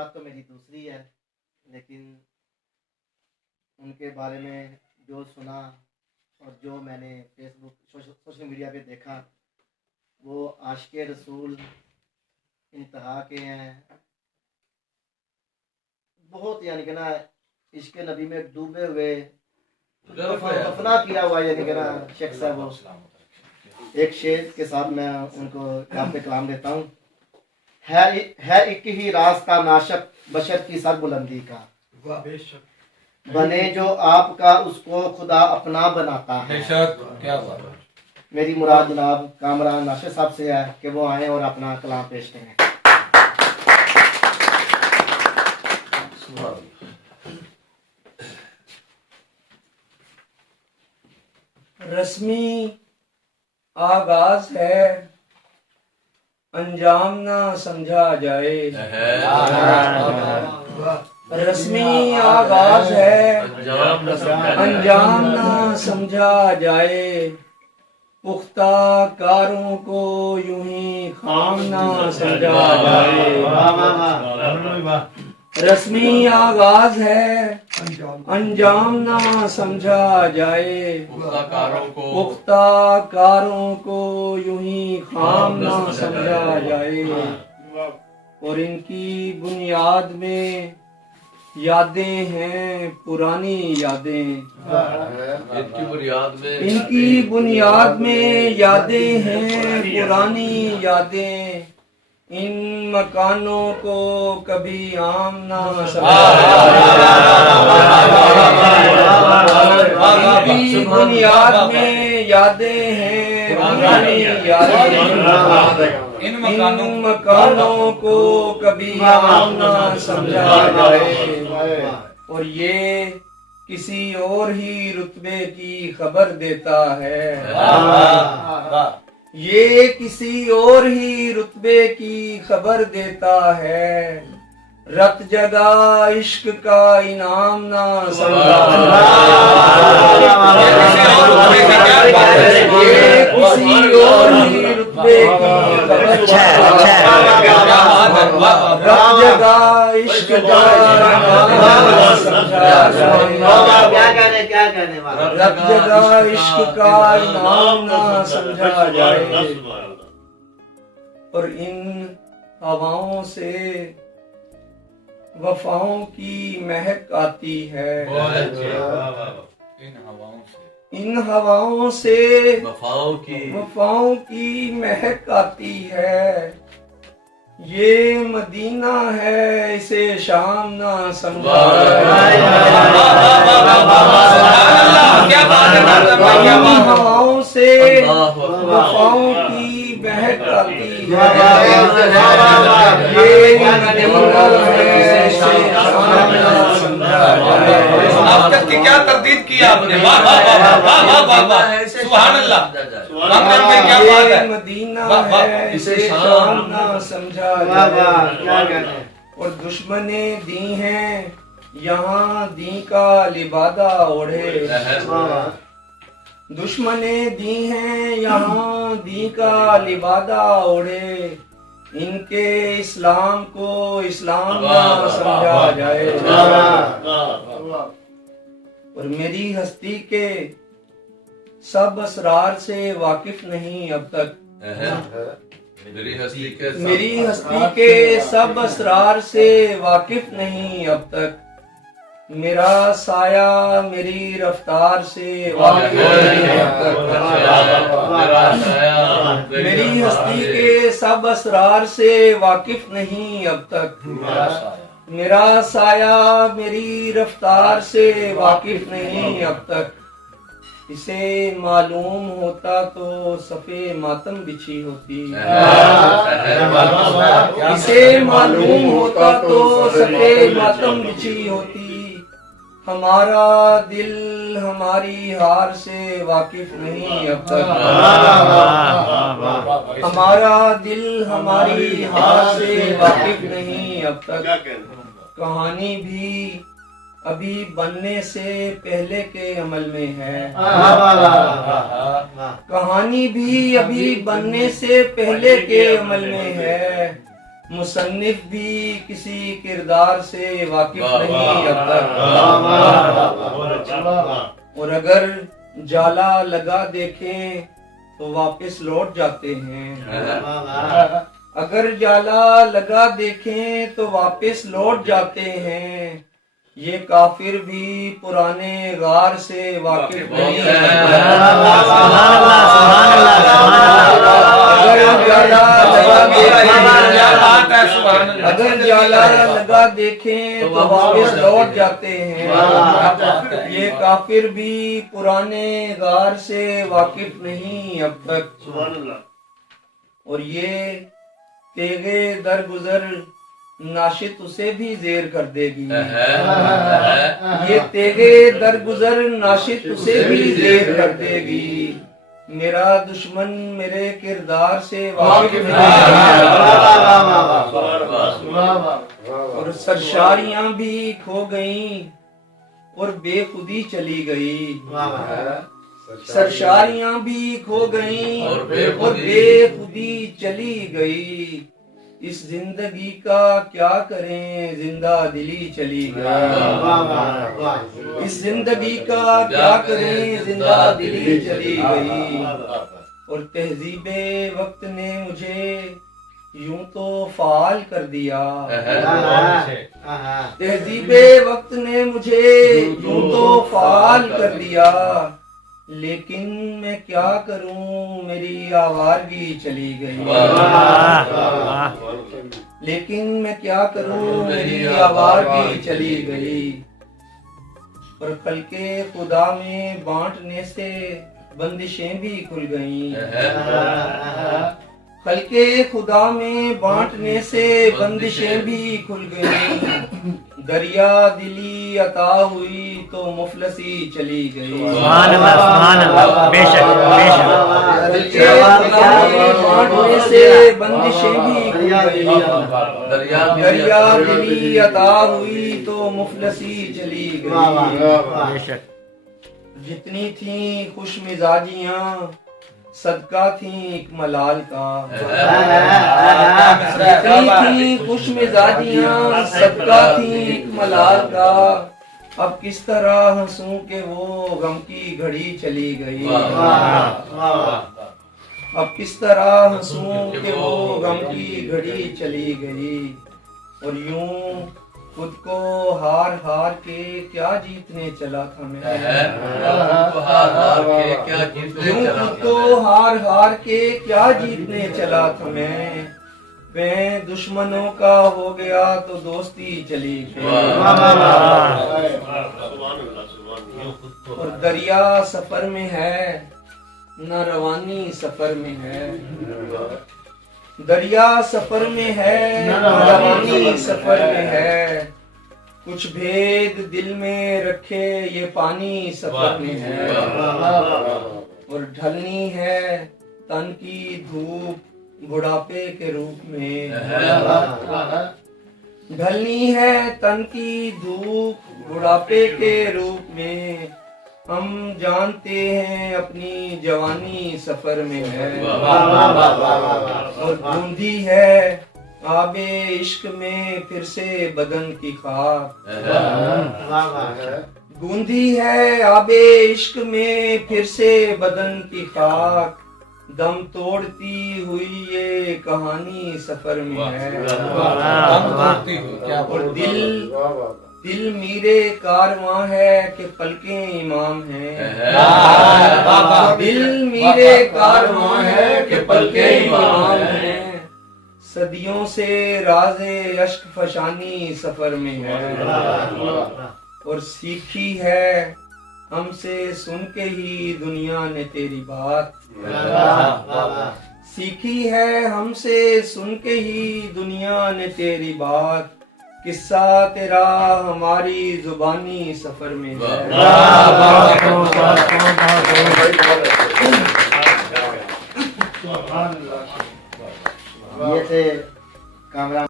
بات تو میری دوسری ہے، لیکن ان کے بارے میں جو سنا اور جو میں نے فیس بک سوشل میڈیا پہ دیکھا، وہ عاشق رسول انتہا کے ہیں، بہت یعنی کہ نا عشق نبی میں ڈوبے ہوئے، دفنا کیا ہوا یعنی کہ نا شیخ صاحب وہ ایک شعر کے ساتھ میں ان کو یہاں پہ کلام دیتا ہوں۔ ہے ایک ہی راز کا ناشک بشر کی سر بلندی کا، بنے جو آپ کا اس کو خدا اپنا بناتا ہے۔ میری مراد جناب کامران ناشد صاحب سے ہے کہ وہ آئیں اور اپنا کلام پیش کریں۔ رسمی آغاز ہے، انجام نہ سمجھا جائے۔ رسمی آغاز ہے، انجام نہ سمجھا جائے، پختہ کاروں کو یوں ہی خام نہ سمجھا جائے۔ رسمی آغاز ہے، انجام نہ سمجھا جائے، پختہ کاروں کو یوں ہی خام نہ سمجھا جائے۔ اور ان کی بنیاد میں یادیں ہیں پرانی یادیں، ان کی بنیاد میں یادیں ہیں پرانی یادیں، ان مکانوں کو کبھی عام نہ سمجھا جائے۔ ان کی بنیاد میں یادیں ہیں پرانی یادیں، ان مکانوں کو کبھی عام نہ سمجھا جائے۔ اور یہ کسی اور ہی رتبے کی خبر دیتا ہے، یہ کسی اور ہی رتبے کی خبر دیتا ہے، رت جگہ عشق کا انعام نہ سمجھا جائے۔ یہ کسی اور ہی رتبے کی خبر دیتا ہے، رت جگہ عشق کا انعام نہ سمجھا جائے، رت جگہ عشق کا انعام نہ سمجھا جائے۔ اور ان ہواؤں سے وفاؤں کی مہک آتی ہے، ان ہواؤں سے وفاؤں کی مہک آتی ہے، یہ مدینہ ہے اسے شام نہ سمجھا جائے۔ ان ہواؤں سے وفاؤں کی مہک آتی ہے، یہ مدینہ ہے اسے شام نہ سمجھا جائے۔ اب تک کی کیا تردید کی آپ نے، واہ واہ واہ واہ واہ، سبحان اللہ، یہ مدینہ ہے اسے شام نہ سمجھا جائے۔ اور دشمنیں دی ہیں یہاں دین کا لبادہ اوڑھے، دشمنیں دی ہیں یہاں دین کا لبادہ اوڑھے، ان کے اسلام کو اسلام نہ سمجھا جائے۔ اور میری ہستی کے سب اسرار سے واقف نہیں اب تک، میری ہستی کے سب اسرار سے واقف نہیں اب تک، میرا سایہ میری رفتار سے واقف نہیں اب تک، میری ہستی کے سب اسرار سے واقف نہیں اب تک، میرا سایہ میری رفتار سے واقف نہیں اب تک، اسے معلوم ہوتا تو صفے ماتم بچھی ہوتی، اسے معلوم ہوتا تو صفے ماتم بچھی ہوتی، ہمارا دل ہماری ہار سے واقف نہیں اب تک، ہمارا دل ہماری ہار سے واقف نہیں اب تک، کہانی بھی ابھی بننے سے پہلے کے عمل میں ہے، کہانی بھی ابھی بننے سے پہلے کے عمل میں ہے، مصنف بھی کسی کردار سے واقف نہیں اب تک، اور اگر جالا لگا دیکھیں تو واپس لوٹ جاتے ہیں، اگر جالا لگا دیکھیں تو واپس لوٹ جاتے ہیں، یہ کافر بھی پرانے غار سے واقف نہیں ہے۔ اگر جالا لگا دیکھیں تو واپس لوٹ جاتے ہیں، یہ کافر بھی پرانے غار سے واقف نہیں اب تک، اور یہ تیغے درگزر ناشط اسے بھی زیر کر دے گی، یہ تیغے درگزر ناشط اسے بھی زیر کر دے گی، میرا دشمن میرے کردار سے واقف نہیں، اور سرشاریاں بھی کھو گئیں اور بے خودی چلی گئی، سرشاریاں بھی کھو گئیں اور بے خودی چلی گئی، اس زندگی کا کیا کریں زندہ دلی چلی گئی، اس زندگی کا کیا کریں زندہ دلی چلی گئی، اور تہذیب وقت نے مجھے یوں تو فعال کر دیا، تہذیب وقت نے مجھے یوں تو فعال کر دیا، لیکن میں کیا کروں میری آوارگی چلی گئی، لیکن میں کیا کروں میری آوارگی چلی گئی، اور خلق خدا میں بانٹنے سے بندشیں بھی کھل گئیں، خلق خدا میں بانٹنے سے بندشیں بھی کھل گئیں، دریا دلی عطا ہوئی تو مفلسی چلی گئی، سبحان اللہ سبحان اللہ، بے شک بے شک، بانٹنے سے بندشیں بھی کھل گئی، دریا دلی عطا ہوئی تو مفلسی چلی گئی، بے شک، جتنی تھیں خوش مزاجیاں صدقہ تھیں ایک ملال کا، جتنی تھیں خوش مزاجیاں صدقہ تھیں ایک ملال کا، اب کس طرح ہنسوں کہ وہ غم کی گھڑی چلی گئی، اب کس طرح ہنسوں کہ وہ غم کی گھڑی چلی گئی، اور یوں خود کو ہار ہار کے کیا جیتنے چلا تھا میں، یوں خود کو ہار ہار کے کیا جیتنے چلا تھا میں دشمنوں کا ہو گیا تو دوستی چلی گئی، اور دریا سفر میں ہے نہ روانی سفر میں ہے، دریا سفر میں ہے نہ روانی سفر میں ہے، کچھ بھید دل میں رکھے یہ پانی سفر میں ہے، اور ڈھلنی ہے تن کی دھوپ بڑھاپے کے روپ میں، ڈھلنی ہے تن کی دھوپ بڑھاپے کے روپ میں، ہم جانتے ہیں اپنی جوانی سفر میں ہے، اور گوندھی ہے آب عشق میں پھر سے بدن کی خاک، گوندھی ہے آب عشق میں پھر سے بدن کی خاک، دم توڑتی ہوئی یہ کہانی سفر میں ہے، اور دل میرے کارواں ہے کہ پلکیں امام ہیں، دل میرے کارواں ہے کہ پلکیں امام ہیں، صدیوں سے راز اشک فشانی سفر میں ہے، اور سیکھی ہے ہم سے سن کے ہی دنیا نے تیری بات، سیکھی ہے ہم سے سن کے ہی دنیا نے تیری بات، قصہ تیرا ہماری زبانی سفر میں ہے، یہ تھے کامران